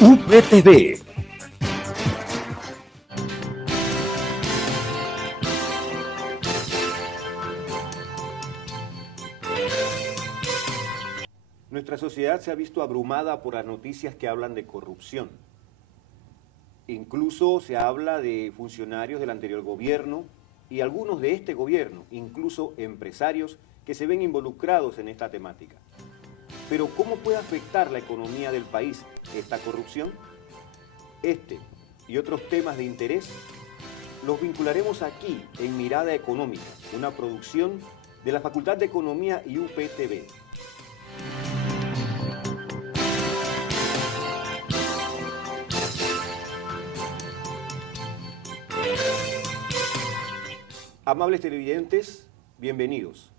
UPTV. Nuestra sociedad se ha visto abrumada por las noticias que hablan de corrupción. Incluso se habla de funcionarios del anterior gobierno y algunos de este gobierno, incluso empresarios que se ven involucrados en esta temática. Pero ¿cómo puede afectar la economía del país esta corrupción? Este y otros temas de interés los vincularemos aquí en Mirada Económica, una producción de la Facultad de Economía y UPTV. Amables televidentes, bienvenidos.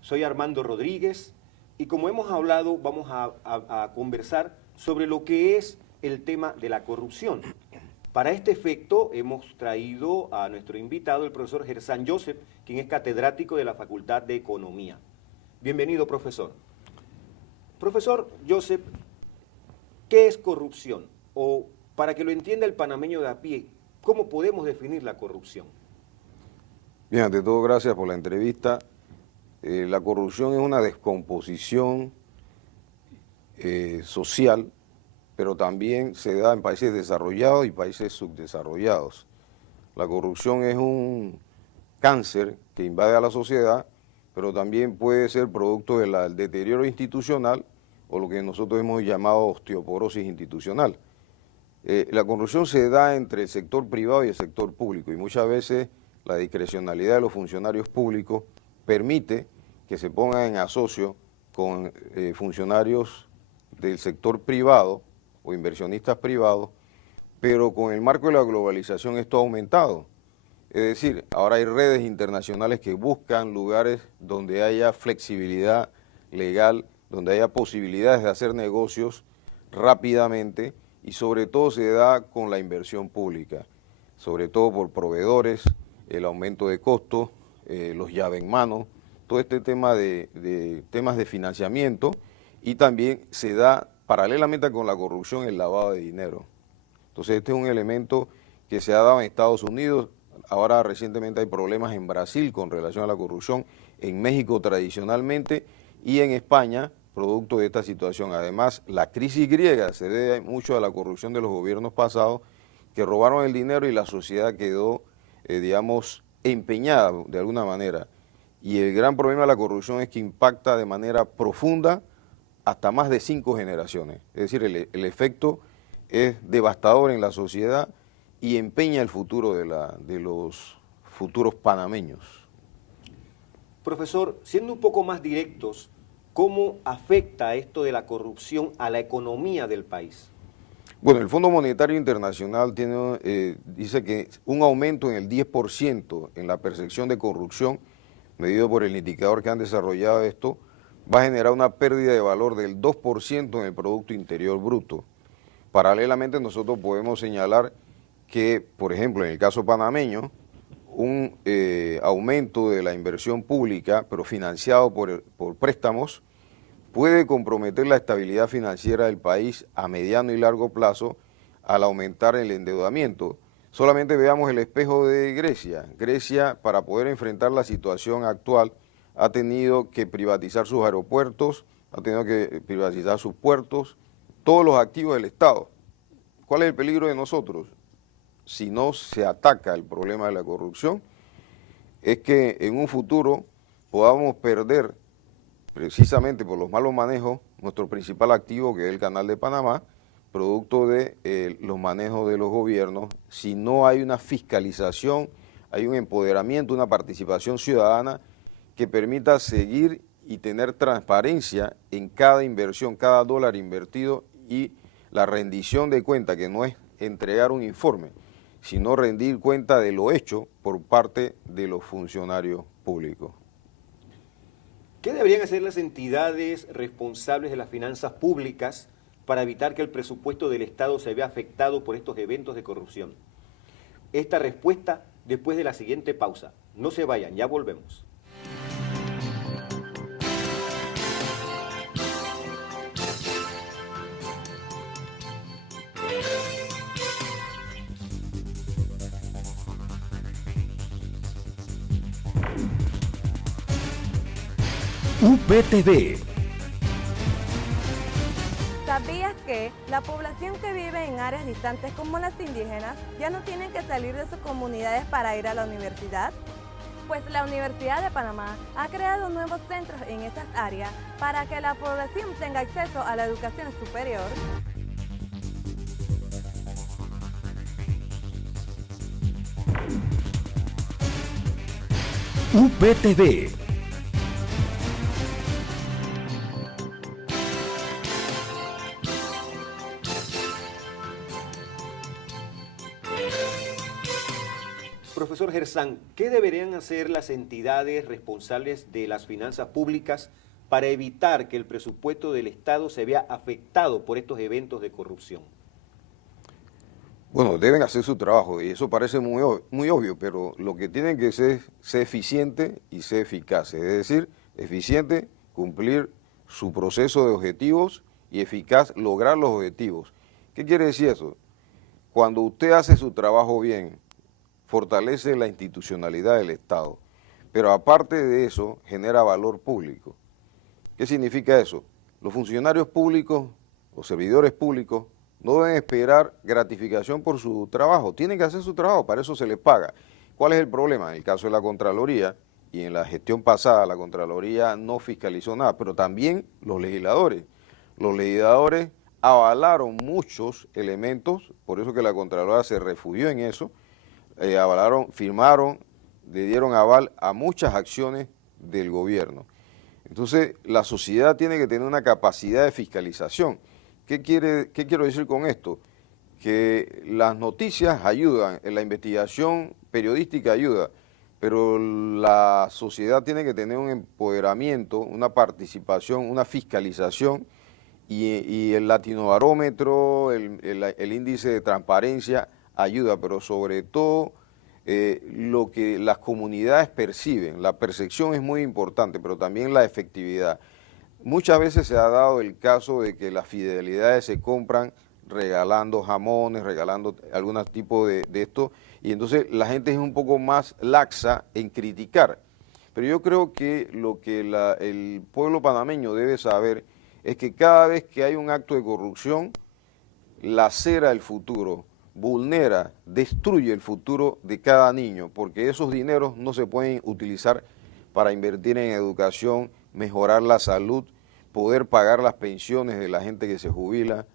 Soy Armando Rodríguez y como hemos hablado, vamos a conversar sobre lo que es el tema de la corrupción. Para este efecto hemos traído a nuestro invitado, el profesor Gersan Joseph, quien es catedrático de la Facultad de Economía. Bienvenido, profesor. Profesor Joseph, ¿qué es corrupción? O para que lo entienda el panameño de a pie, ¿cómo podemos definir la corrupción? Bien, ante todo, gracias por la entrevista. La corrupción es una descomposición social, pero también se da en países desarrollados y países subdesarrollados. La corrupción es un cáncer que invade a la sociedad, pero también puede ser producto del deterioro institucional o lo que nosotros hemos llamado osteoporosis institucional. La corrupción se da entre el sector privado y el sector público y muchas veces la discrecionalidad de los funcionarios públicos permite que se pongan en asocio con funcionarios del sector privado o inversionistas privados, pero con el marco de la globalización esto ha aumentado. Es decir, ahora hay redes internacionales que buscan lugares donde haya flexibilidad legal, donde haya posibilidades de hacer negocios rápidamente y sobre todo se da con la inversión pública, sobre todo por proveedores, el aumento de costos, los llave en mano, todo este tema de temas de financiamiento y también se da paralelamente con la corrupción el lavado de dinero. Entonces este es un elemento que se ha dado en Estados Unidos, ahora recientemente hay problemas en Brasil con relación a la corrupción, en México tradicionalmente y en España producto de esta situación. Además la crisis griega se debe mucho a la corrupción de los gobiernos pasados que robaron el dinero y la sociedad quedó digamos, empeñada de alguna manera. Y el gran problema de la corrupción es que impacta de manera profunda hasta más de 5 generaciones. Es decir, el efecto es devastador en la sociedad y empeña el futuro de los futuros panameños. Profesor, siendo un poco más directos, ¿cómo afecta esto de la corrupción a la economía del país? Bueno, el Fondo Monetario Internacional dice que un aumento en el 10% en la percepción de corrupción, medido por el indicador que han desarrollado esto, va a generar una pérdida de valor del 2% en el Producto Interior Bruto. Paralelamente nosotros podemos señalar que, por ejemplo, en el caso panameño, un aumento de la inversión pública, pero financiado por préstamos, puede comprometer la estabilidad financiera del país a mediano y largo plazo al aumentar el endeudamiento. Solamente veamos el espejo de Grecia. Grecia, para poder enfrentar la situación actual, ha tenido que privatizar sus aeropuertos, ha tenido que privatizar sus puertos, todos los activos del Estado. ¿Cuál es el peligro de nosotros? Si no se ataca el problema de la corrupción, es que en un futuro podamos perder precisamente por los malos manejos, nuestro principal activo, que es el Canal de Panamá, producto de los manejos de los gobiernos. Si no hay una fiscalización, hay un empoderamiento, una participación ciudadana que permita seguir y tener transparencia en cada inversión, cada dólar invertido y la rendición de cuenta, que no es entregar un informe, sino rendir cuenta de lo hecho por parte de los funcionarios públicos. ¿Qué deberían hacer las entidades responsables de las finanzas públicas para evitar que el presupuesto del Estado se vea afectado por estos eventos de corrupción? Esta respuesta después de la siguiente pausa. No se vayan, ya volvemos. UPTV. ¿Sabías que la población que vive en áreas distantes como las indígenas ya no tienen que salir de sus comunidades para ir a la universidad? Pues la Universidad de Panamá ha creado nuevos centros en esas áreas para que la población tenga acceso a la educación superior. UPTV. Profesor Gersán, ¿qué deberían hacer las entidades responsables de las finanzas públicas para evitar que el presupuesto del Estado se vea afectado por estos eventos de corrupción? Bueno, deben hacer su trabajo y eso parece muy obvio, pero lo que tienen que ser eficiente y ser eficaces. Es decir, eficiente, cumplir su proceso de objetivos y eficaz, lograr los objetivos. ¿Qué quiere decir eso? Cuando usted hace su trabajo bien, fortalece la institucionalidad del Estado, pero aparte de eso genera valor público. ¿Qué significa eso? Los funcionarios públicos, los servidores públicos, no deben esperar gratificación por su trabajo, tienen que hacer su trabajo, para eso se les paga. ¿Cuál es el problema? En el caso de la Contraloría, y en la gestión pasada la Contraloría no fiscalizó nada, pero también los legisladores. Los legisladores avalaron muchos elementos, por eso que la Contraloría se refugió en eso, avalaron, firmaron, le dieron aval a muchas acciones del gobierno. Entonces, la sociedad tiene que tener una capacidad de fiscalización. ¿Qué quiero decir con esto? Que las noticias ayudan, la investigación periodística ayuda, pero la sociedad tiene que tener un empoderamiento, una participación, una fiscalización, y el latinobarómetro, el índice de transparencia ayuda, pero sobre todo lo que las comunidades perciben. La percepción es muy importante, pero también la efectividad. Muchas veces se ha dado el caso de que las fidelidades se compran regalando jamones, regalando algún tipo de esto, y entonces la gente es un poco más laxa en criticar. Pero yo creo que lo que el pueblo panameño debe saber es que cada vez que hay un acto de corrupción, lacera el futuro, vulnera, destruye el futuro de cada niño, porque esos dineros no se pueden utilizar para invertir en educación, mejorar la salud, poder pagar las pensiones de la gente que se jubila.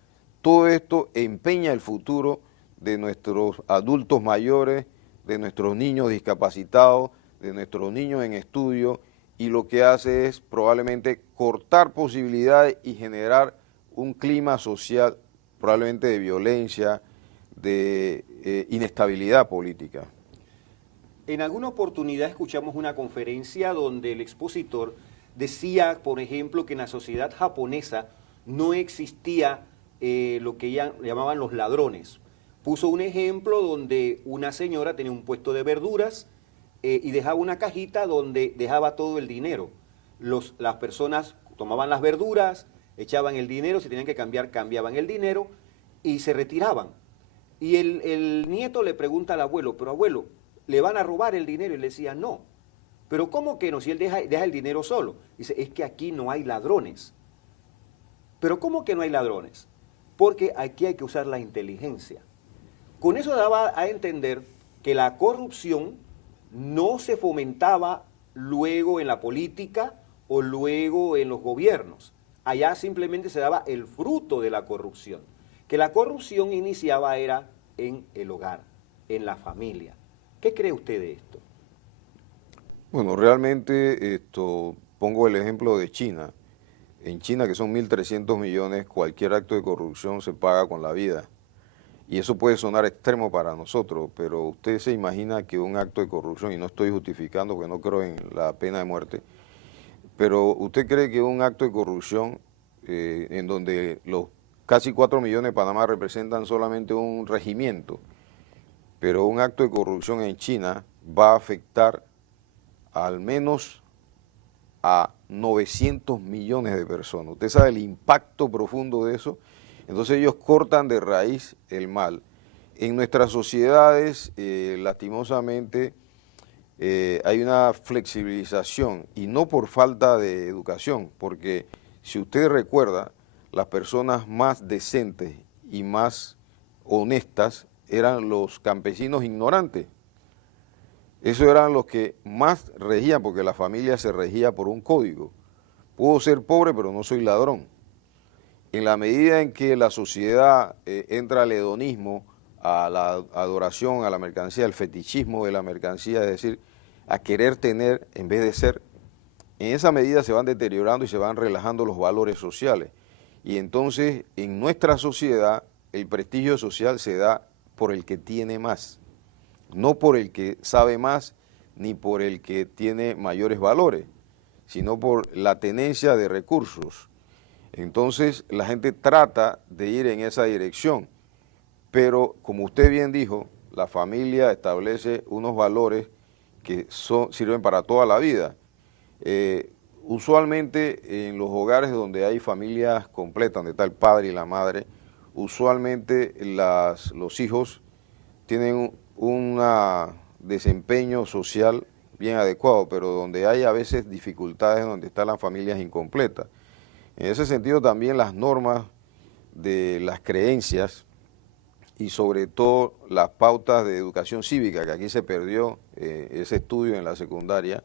Todo esto empeña el futuro de nuestros adultos mayores, de nuestros niños discapacitados, de nuestros niños en estudio, y lo que hace es probablemente cortar posibilidades y generar un clima social probablemente de violencia, de inestabilidad política. En alguna oportunidad escuchamos una conferencia donde el expositor decía, por ejemplo, que en la sociedad japonesa no existía lo que llamaban los ladrones. Puso un ejemplo donde una señora tenía un puesto de verduras y dejaba una cajita donde dejaba todo el dinero. Las personas tomaban las verduras, echaban el dinero, si tenían que cambiar, cambiaban el dinero y se retiraban. Y el nieto le pregunta al abuelo, pero abuelo, ¿le van a robar el dinero? Y le decía, no. Pero ¿cómo que no? Si él deja el dinero solo. Dice, es que aquí no hay ladrones. Pero ¿cómo que no hay ladrones? Porque aquí hay que usar la inteligencia. Con eso daba a entender que la corrupción no se fomentaba luego en la política o luego en los gobiernos. Allá simplemente se daba el fruto de la corrupción. Que la corrupción iniciaba era en el hogar, en la familia. ¿Qué cree usted de esto? Bueno, realmente pongo el ejemplo de China. En China, que son 1.300 millones, cualquier acto de corrupción se paga con la vida. Y eso puede sonar extremo para nosotros, pero usted se imagina que un acto de corrupción, y no estoy justificando porque no creo en la pena de muerte, pero usted cree que un acto de corrupción en donde los casi 4 millones de Panamá representan solamente un regimiento, pero un acto de corrupción en China va a afectar al menos a 900 millones de personas. Usted sabe el impacto profundo de eso. Entonces ellos cortan de raíz el mal. En nuestras sociedades, lastimosamente, hay una flexibilización y no por falta de educación, porque si usted recuerda, las personas más decentes y más honestas eran los campesinos ignorantes. Esos eran los que más regían, porque la familia se regía por un código. Puedo ser pobre, pero no soy ladrón. En la medida en que la sociedad entra al hedonismo, a la adoración, a la mercancía, al fetichismo de la mercancía, es decir, a querer tener en vez de ser, en esa medida se van deteriorando y se van relajando los valores sociales. Y entonces, en nuestra sociedad, el prestigio social se da por el que tiene más, no por el que sabe más, ni por el que tiene mayores valores, sino por la tenencia de recursos. Entonces, la gente trata de ir en esa dirección, pero como usted bien dijo, la familia establece unos valores que sirven para toda la vida. Usualmente en los hogares donde hay familias completas, donde está el padre y la madre, usualmente los hijos tienen un desempeño social bien adecuado, pero donde hay a veces dificultades, donde están las familias incompletas. En ese sentido también las normas de las creencias y sobre todo las pautas de educación cívica, que aquí se perdió ese estudio en la secundaria,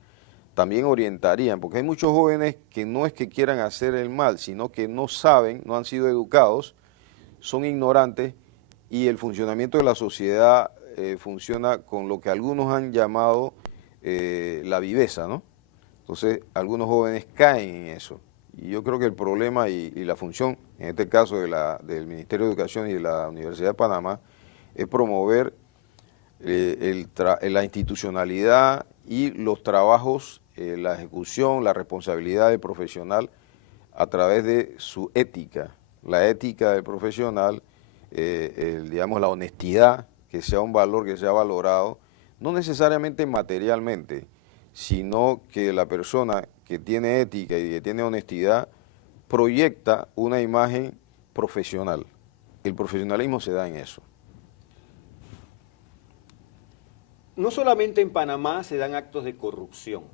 también orientarían, porque hay muchos jóvenes que no es que quieran hacer el mal, sino que no saben, no han sido educados, son ignorantes y el funcionamiento de la sociedad funciona con lo que algunos han llamado la viveza, ¿no? Entonces, algunos jóvenes caen en eso. Y yo creo que el problema y la función, en este caso del Ministerio de Educación y de la Universidad de Panamá, es promover la institucionalidad y los trabajos, la ejecución, la responsabilidad del profesional a través de su ética. La ética del profesional, digamos, la honestidad, que sea un valor que sea valorado, no necesariamente materialmente, sino que la persona que tiene ética y que tiene honestidad proyecta una imagen profesional. El profesionalismo se da en eso. No solamente en Panamá se dan actos de corrupción,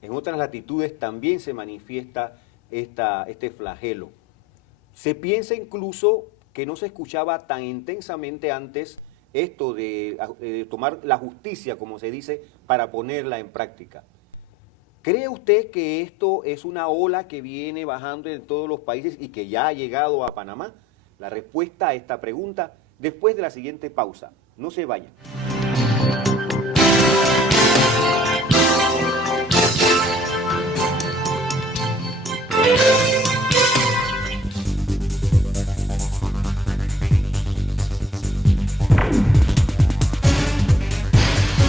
en otras latitudes también se manifiesta este flagelo. Se piensa incluso que no se escuchaba tan intensamente antes esto de tomar la justicia, como se dice, para ponerla en práctica. ¿Cree usted que esto es una ola que viene bajando en todos los países y que ya ha llegado a Panamá? La respuesta a esta pregunta después de la siguiente pausa. No se vayan.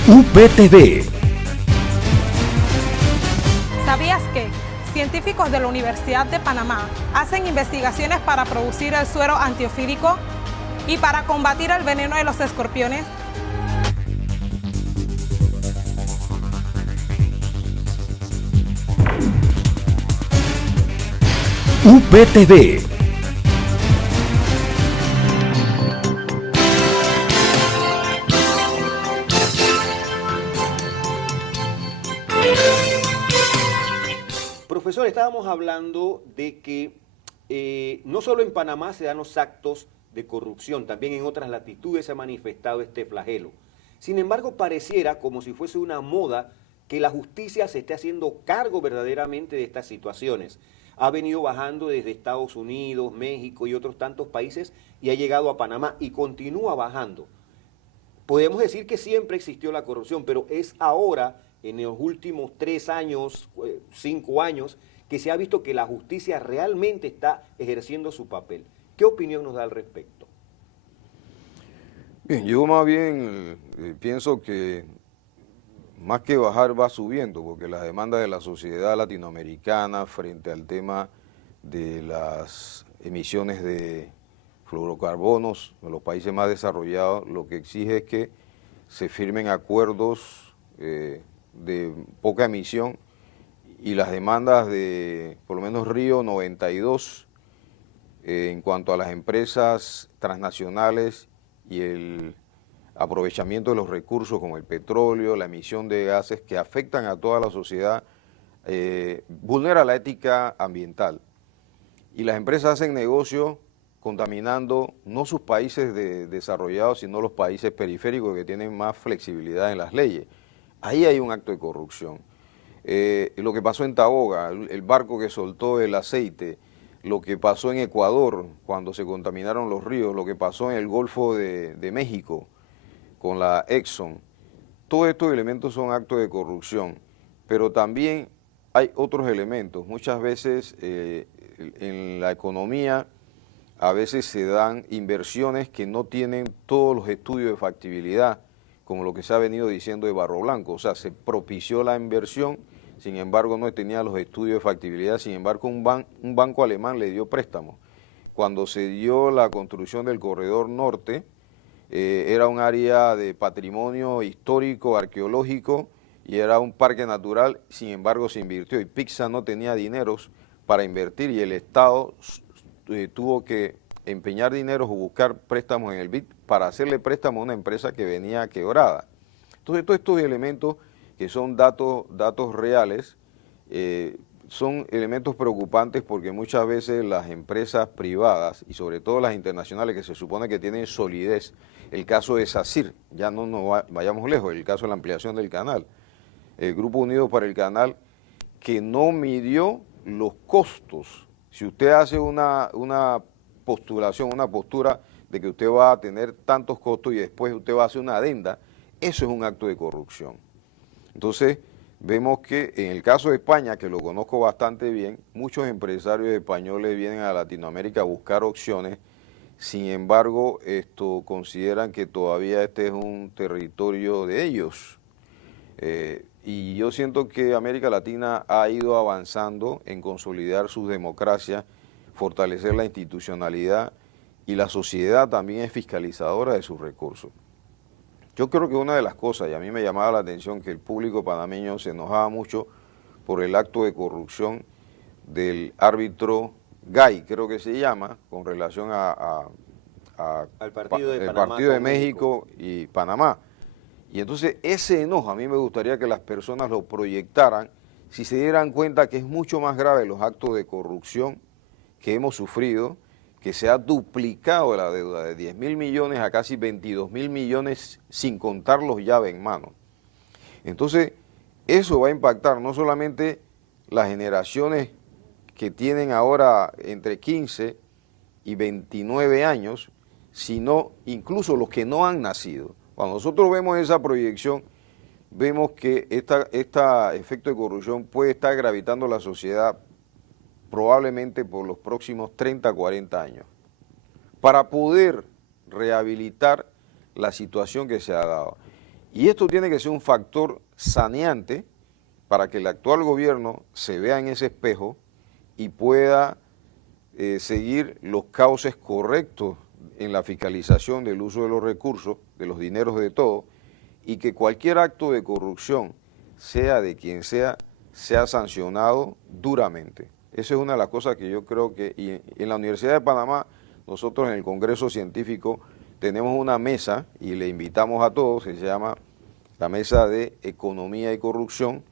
UPTV. ¿Sabías que científicos de la Universidad de Panamá hacen investigaciones para producir el suero antiofídico y para combatir el veneno de los escorpiones? UPTV. Profesor, estábamos hablando de que no solo en Panamá se dan los actos de corrupción, también en otras latitudes se ha manifestado este flagelo. Sin embargo, pareciera como si fuese una moda que la justicia se esté haciendo cargo verdaderamente de estas situaciones. Ha venido bajando desde Estados Unidos, México y otros tantos países y ha llegado a Panamá y continúa bajando. Podemos decir que siempre existió la corrupción, pero es ahora, en los últimos 3 años, 5 años, que se ha visto que la justicia realmente está ejerciendo su papel. ¿Qué opinión nos da al respecto? Bien, yo más bien pienso que más que bajar va subiendo, porque las demandas de la sociedad latinoamericana frente al tema de las emisiones de fluorocarbonos en los países más desarrollados, lo que exige es que se firmen acuerdos de poca emisión y las demandas de, por lo menos Río 92, en cuanto a las empresas transnacionales y el aprovechamiento de los recursos como el petróleo, la emisión de gases que afectan a toda la sociedad, vulnera la ética ambiental. Y las empresas hacen negocio contaminando no sus países desarrollados, sino los países periféricos que tienen más flexibilidad en las leyes. Ahí hay un acto de corrupción. Lo que pasó en Taboga, el barco que soltó el aceite, lo que pasó en Ecuador cuando se contaminaron los ríos, lo que pasó en el Golfo de México con la Exxon, todos estos elementos son actos de corrupción, pero también hay otros elementos. Muchas veces en la economía a veces se dan inversiones que no tienen todos los estudios de factibilidad, como lo que se ha venido diciendo de Barro Blanco. O sea, se propició la inversión, sin embargo no tenía los estudios de factibilidad, sin embargo un banco alemán le dio préstamo. Cuando se dio la construcción del Corredor Norte, era un área de patrimonio histórico, arqueológico, y era un parque natural, sin embargo se invirtió, y Pizza no tenía dineros para invertir, y el Estado tuvo que empeñar dinero o buscar préstamos en el BID para hacerle préstamo a una empresa que venía quebrada. Entonces todos estos elementos que son datos reales, son elementos preocupantes porque muchas veces las empresas privadas y sobre todo las internacionales que se supone que tienen solidez, el caso de SACIR, ya no nos vayamos lejos, el caso de la ampliación del canal, el Grupo Unido para el Canal, que no midió los costos. Si usted hace una postulación, una postura de que usted va a tener tantos costos y después usted va a hacer una adenda, eso es un acto de corrupción. Entonces, vemos que en el caso de España, que lo conozco bastante bien, muchos empresarios españoles vienen a Latinoamérica a buscar opciones, sin embargo, consideran que todavía este es un territorio de ellos. Y yo siento que América Latina ha ido avanzando en consolidar sus democracias, fortalecer la institucionalidad y la sociedad también es fiscalizadora de sus recursos. Yo creo que una de las cosas, y a mí me llamaba la atención que el público panameño se enojaba mucho por el acto de corrupción del árbitro Gay, creo que se llama, con relación al partido de el Panamá partido de con México y Panamá. Y entonces ese enojo a mí me gustaría que las personas lo proyectaran si se dieran cuenta que es mucho más grave los actos de corrupción que hemos sufrido, que se ha duplicado la deuda de 10.000 millones a casi 22.000 millones sin contar los llaves en mano. Entonces eso va a impactar no solamente las generaciones que tienen ahora entre 15 y 29 años, sino incluso los que no han nacido. Cuando nosotros vemos esa proyección, vemos que este efecto de corrupción puede estar gravitando la sociedad probablemente por los próximos 30, 40 años, para poder rehabilitar la situación que se ha dado. Y esto tiene que ser un factor saneante para que el actual gobierno se vea en ese espejo y pueda seguir los cauces correctos en la fiscalización del uso de los recursos, de los dineros de todos, y que cualquier acto de corrupción, sea de quien sea sancionado duramente. Esa es una de las cosas que yo creo que, y en la Universidad de Panamá, nosotros en el Congreso Científico tenemos una mesa, y le invitamos a todos, que se llama la Mesa de Economía y Corrupción,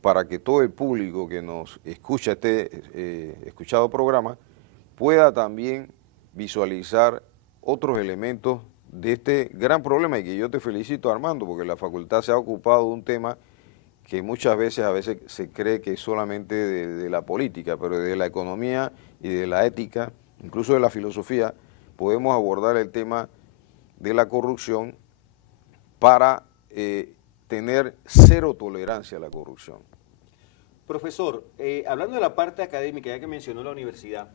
para que todo el público que nos escucha escuchado programa pueda también visualizar otros elementos de este gran problema, y que yo te felicito, Armando, porque la facultad se ha ocupado de un tema que muchas veces se cree que es solamente de la política, pero de la economía y de la ética, incluso de la filosofía, podemos abordar el tema de la corrupción para tener cero tolerancia a la corrupción. Profesor, hablando de la parte académica, ya que mencionó la universidad,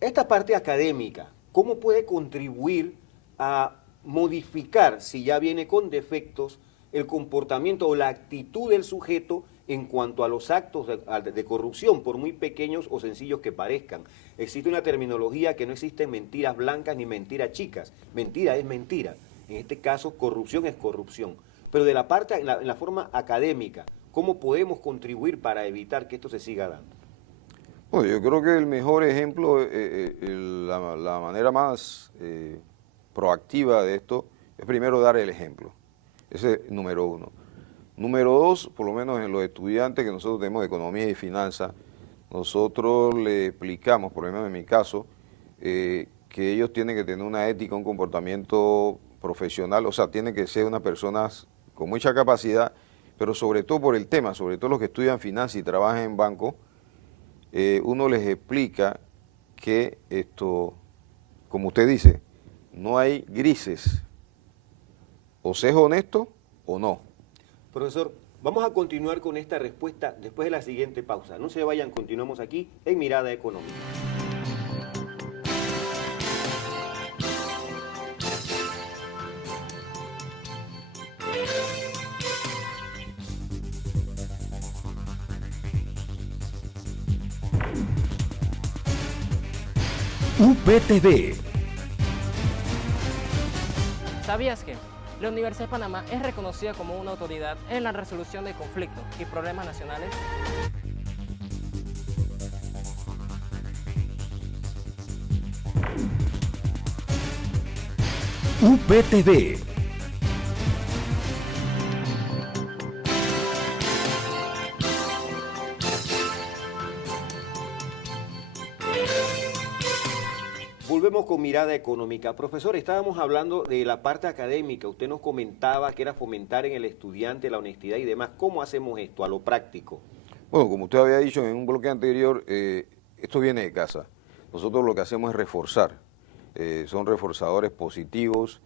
esta parte académica, ¿cómo puede contribuir a modificar, si ya viene con defectos, el comportamiento o la actitud del sujeto en cuanto a los actos de corrupción, por muy pequeños o sencillos que parezcan? Existe una terminología que no existen mentiras blancas ni mentiras chicas. Mentira es mentira. En este caso, corrupción es corrupción. Pero de la parte, en la forma académica, ¿cómo podemos contribuir para evitar que esto se siga dando? Bueno, yo creo que el mejor ejemplo, la manera más proactiva de esto es primero dar el ejemplo. Ese es número uno. Número dos, por lo menos en los estudiantes que nosotros tenemos de economía y finanzas, nosotros le explicamos, por lo menos en mi caso, que ellos tienen que tener una ética, un comportamiento profesional, o sea, tienen que ser unas personas con mucha capacidad, pero sobre todo por el tema, sobre todo los que estudian finanzas y trabajan en banco, uno les explica que esto, como usted dice, no hay grises, o se es honesto o no. Profesor, vamos a continuar con esta respuesta después de la siguiente pausa. No se vayan, continuamos aquí en Mirada Económica. UPTV. ¿Sabías que la Universidad de Panamá es reconocida como una autoridad en la resolución de conflictos y problemas nacionales? UPTV. Volvemos con Mirada Económica. Profesor, estábamos hablando de la parte académica. Usted nos comentaba que era fomentar en el estudiante la honestidad y demás. ¿Cómo hacemos esto a lo práctico? Bueno, como usted había dicho en un bloque anterior, esto viene de casa. Nosotros lo que hacemos es reforzar. Son reforzadores positivos,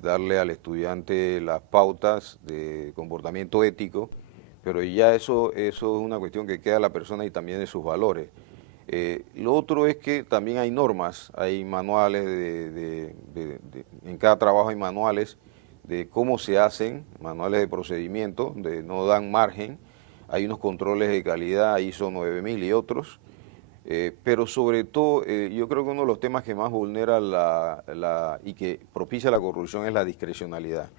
darle al estudiante las pautas de comportamiento ético, pero ya eso es una cuestión que queda a la persona y también de sus valores. Lo otro es que también hay normas, hay manuales, en cada trabajo hay manuales de cómo se hacen, manuales de procedimiento, de no dan margen, hay unos controles de calidad, ISO 9000 y otros, pero sobre todo yo creo que uno de los temas que más vulnera y que propicia la corrupción es la discrecionalidad.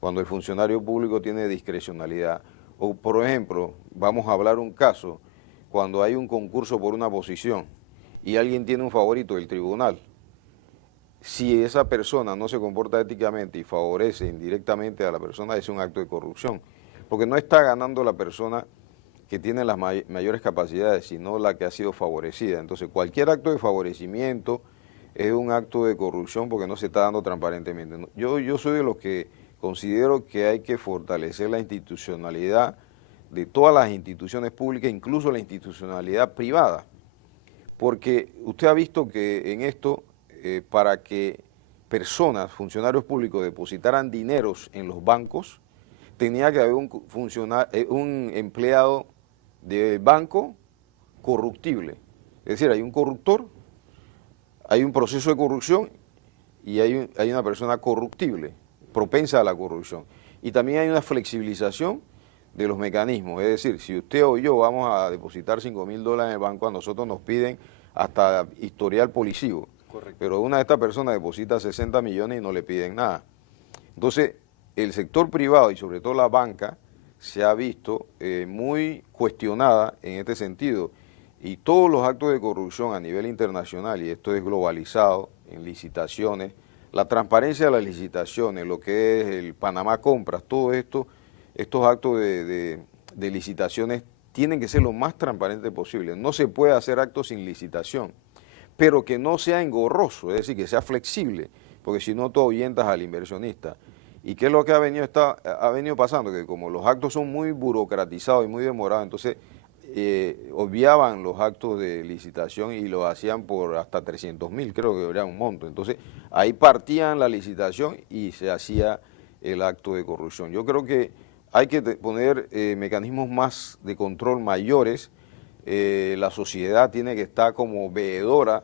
Cuando el funcionario público tiene discrecionalidad, o por ejemplo, vamos a hablar un caso, cuando hay un concurso por una posición y alguien tiene un favorito del tribunal, si esa persona no se comporta éticamente y favorece indirectamente a la persona, es un acto de corrupción, porque no está ganando la persona que tiene las mayores capacidades, sino la que ha sido favorecida. Entonces, cualquier acto de favorecimiento es un acto de corrupción porque no se está dando transparentemente. Yo soy de los que considero que hay que fortalecer la institucionalidad de todas las instituciones públicas, incluso la institucionalidad privada, porque usted ha visto que en esto, para que personas, funcionarios públicos depositaran dineros en los bancos, tenía que haber un empleado del banco corruptible. Es decir, hay un corruptor, hay un proceso de corrupción y hay una persona corruptible, propensa a la corrupción. Y también hay una flexibilización de los mecanismos, es decir, si usted o yo vamos a depositar $5.000 en el banco, a nosotros nos piden hasta historial policivo. Correcto. Pero una de estas personas deposita 60 millones y no le piden nada. Entonces, el sector privado y sobre todo la banca se ha visto muy cuestionada en este sentido. Y todos los actos de corrupción a nivel internacional, y esto es globalizado en licitaciones, la transparencia de las licitaciones, lo que es el Panamá Compras, todo esto, estos actos de licitaciones tienen que ser lo más transparente posible. No se puede hacer actos sin licitación, pero que no sea engorroso, es decir, que sea flexible, porque si no tú ahuyentas al inversionista. ¿Y qué es lo que ha venido pasando? Que como los actos son muy burocratizados y muy demorados, entonces obviaban los actos de licitación y lo hacían por hasta 300.000, creo que era un monto. Entonces ahí partían la licitación y se hacía el acto de corrupción. Yo creo que hay que poner mecanismos más de control mayores. La sociedad tiene que estar como veedora,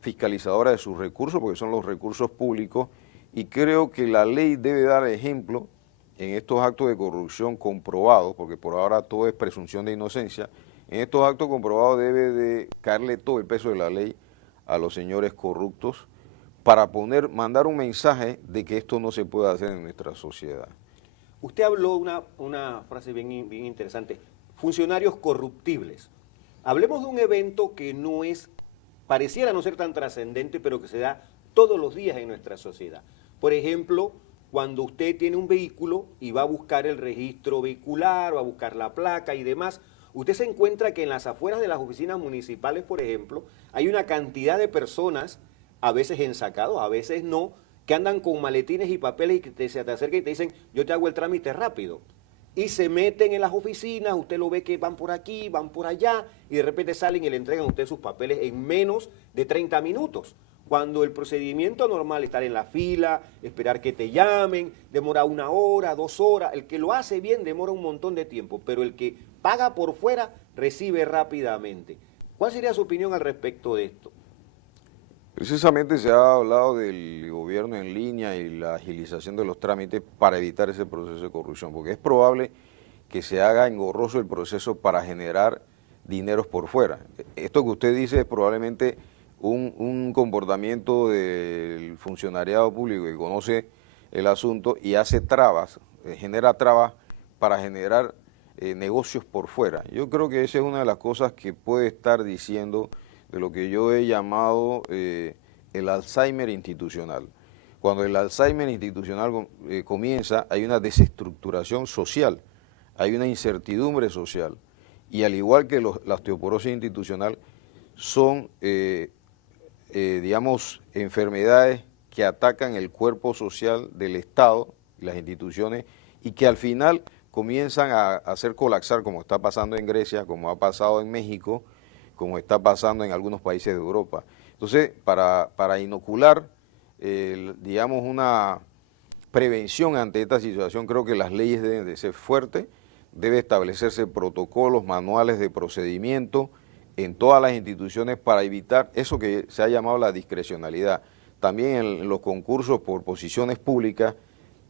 fiscalizadora de sus recursos, porque son los recursos públicos, y creo que la ley debe dar ejemplo en estos actos de corrupción comprobados, porque por ahora todo es presunción de inocencia. En estos actos comprobados debe de caerle todo el peso de la ley a los señores corruptos para mandar un mensaje de que esto no se puede hacer en nuestra sociedad. Usted habló una frase bien interesante, funcionarios corruptibles. Hablemos de un evento que pareciera no ser tan trascendente, pero que se da todos los días en nuestra sociedad. Por ejemplo, cuando usted tiene un vehículo y va a buscar el registro vehicular, va a buscar la placa y demás, usted se encuentra que en las afueras de las oficinas municipales, por ejemplo, hay una cantidad de personas, a veces ensacados, a veces no, que andan con maletines y papeles y que se te acercan y te dicen, yo te hago el trámite rápido. Y se meten en las oficinas, usted lo ve que van por aquí, van por allá, y de repente salen y le entregan a usted sus papeles en menos de 30 minutos. Cuando el procedimiento normal es estar en la fila, esperar que te llamen, demora 1 hora, 2 horas, el que lo hace bien demora un montón de tiempo, pero el que paga por fuera recibe rápidamente. ¿Cuál sería su opinión al respecto de esto? Precisamente se ha hablado del gobierno en línea y la agilización de los trámites para evitar ese proceso de corrupción, porque es probable que se haga engorroso el proceso para generar dineros por fuera. Esto que usted dice es probablemente un comportamiento del funcionariado público que conoce el asunto y hace trabas, genera trabas para generar negocios por fuera. Yo creo que esa es una de las cosas que puede estar diciendo de lo que yo he llamado el Alzheimer institucional. Cuando el Alzheimer institucional comienza, hay una desestructuración social, hay una incertidumbre social, y al igual que la osteoporosis institucional, son, digamos, enfermedades que atacan el cuerpo social del Estado y las instituciones, y que al final comienzan a hacer colapsar, como está pasando en Grecia, como ha pasado en México, como está pasando en algunos países de Europa. Entonces, para inocular, digamos, una prevención ante esta situación, creo que las leyes deben de ser fuertes, debe establecerse protocolos, manuales de procedimiento en todas las instituciones para evitar eso que se ha llamado la discrecionalidad. También en los concursos por posiciones públicas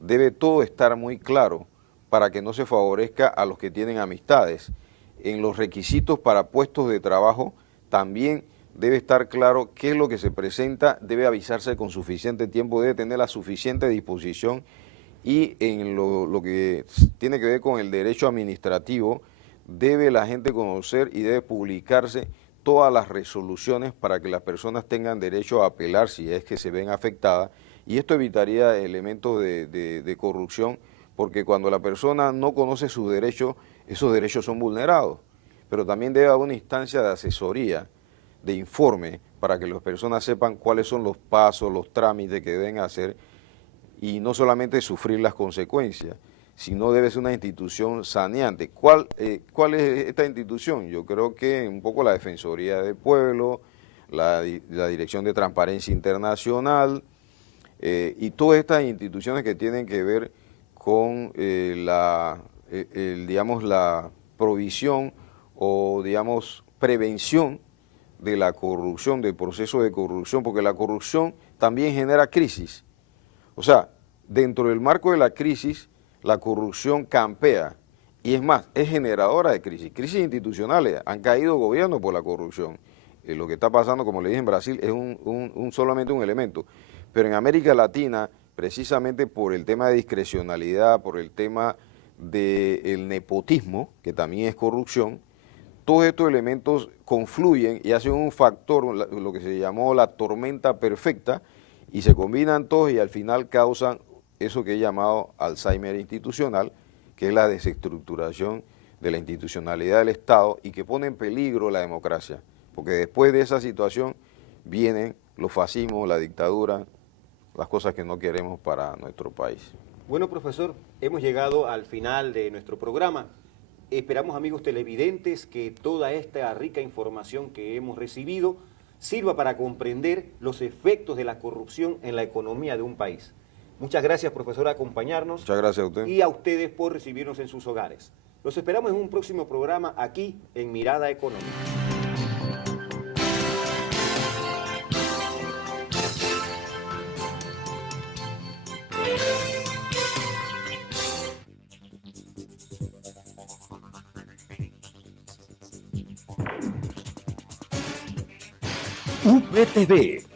debe todo estar muy claro para que no se favorezca a los que tienen amistades. En los requisitos para puestos de trabajo también debe estar claro qué es lo que se presenta, debe avisarse con suficiente tiempo, debe tener la suficiente disposición, y en lo que tiene que ver con el derecho administrativo, debe la gente conocer y debe publicarse todas las resoluciones para que las personas tengan derecho a apelar si es que se ven afectadas, y esto evitaría elementos de corrupción, porque cuando la persona no conoce sus derechos, esos derechos son vulnerados. Pero también debe haber una instancia de asesoría, de informe, para que las personas sepan cuáles son los pasos, los trámites que deben hacer, y no solamente sufrir las consecuencias, sino debe ser una institución saneante. ¿Cuál es esta institución? Yo creo que un poco la Defensoría del Pueblo, la Dirección de Transparencia Internacional, y todas estas instituciones que tienen que ver con digamos, la provisión o, digamos, prevención de la corrupción, del proceso de corrupción, porque la corrupción también genera crisis. O sea, dentro del marco de la crisis, la corrupción campea, y es más, es generadora de crisis institucionales. Han caído gobiernos por la corrupción. Lo que está pasando, como le dije, en Brasil es solamente un elemento, pero en América Latina, precisamente por el tema de discrecionalidad, por el tema del nepotismo, que también es corrupción, todos estos elementos confluyen y hacen un factor, lo que se llamó la tormenta perfecta, y se combinan todos y al final causan eso que he llamado Alzheimer institucional, que es la desestructuración de la institucionalidad del Estado y que pone en peligro la democracia, porque después de esa situación vienen los fascismos, la dictadura, las cosas que no queremos para nuestro país. Bueno, profesor, hemos llegado al final de nuestro programa. Esperamos, amigos televidentes, que toda esta rica información que hemos recibido sirva para comprender los efectos de la corrupción en la economía de un país. Muchas gracias, profesor, por acompañarnos. Muchas gracias a usted. Y a ustedes por recibirnos en sus hogares. Los esperamos en un próximo programa aquí en Mirada Económica. UPTV.